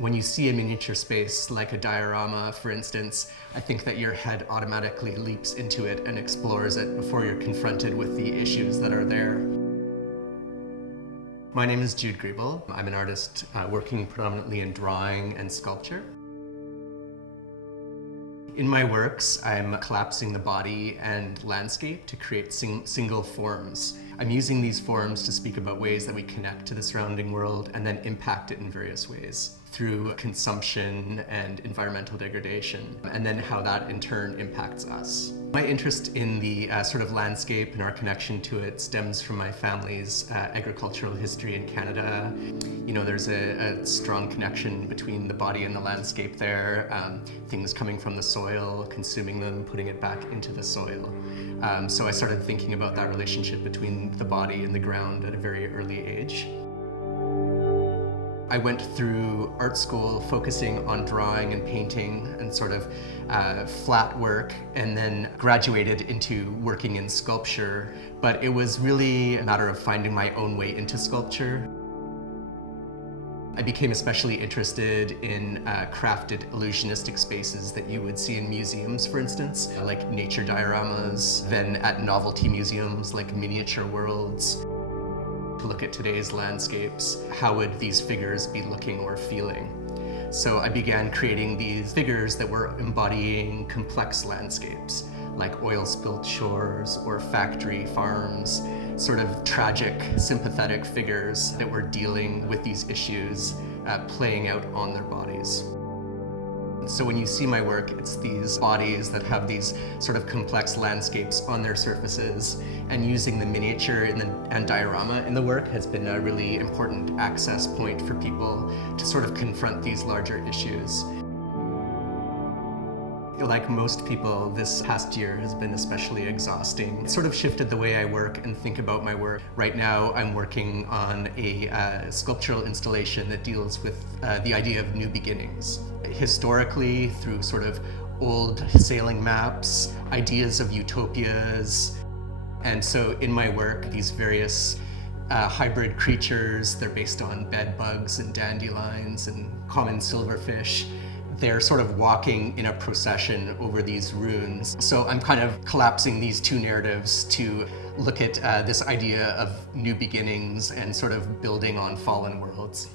When you see a miniature space like a diorama, for instance, I think that your head automatically leaps into it and explores it before you're confronted with the issues that are there. My name is Jude Griebel. I'm an artist working predominantly in drawing and sculpture. In my works, I'm collapsing the body and landscape to create single forms. I'm using these forms to speak about ways that we connect to the surrounding world and then impact it in various ways through consumption and environmental degradation, and then how that in turn impacts us. My interest in the sort of landscape and our connection to it stems from my family's agricultural history in Canada. You know, there's a strong connection between the body and the landscape there, things coming from the soil, consuming them, putting it back into the soil. So I started thinking about that relationship between the body and the ground at a very early age. I went through art school focusing on drawing and painting and sort of flat work, and then graduated into working in sculpture. But it was really a matter of finding my own way into sculpture. I became especially interested in crafted illusionistic spaces that you would see in museums, for instance, like nature dioramas, then at novelty museums like miniature worlds. To look at today's landscapes, how would these figures be looking or feeling? So I began creating these figures that were embodying complex landscapes, like oil-spilled shores or factory farms, sort of tragic, sympathetic figures that were dealing with these issues, playing out on their bodies. So when you see my work, it's these bodies that have these sort of complex landscapes on their surfaces, and using the miniature and diorama in the work has been a really important access point for people to sort of confront these larger issues. Like most people, this past year has been especially exhausting. It sort of shifted the way I work and think about my work. Right now, I'm working on a sculptural installation that deals with the idea of new beginnings. Historically, through sort of old sailing maps, ideas of utopias. And so in my work, these various hybrid creatures, they're based on bed bugs and dandelions and common silverfish. They're sort of walking in a procession over these ruins. So I'm kind of collapsing these two narratives to look at this idea of new beginnings and sort of building on fallen worlds.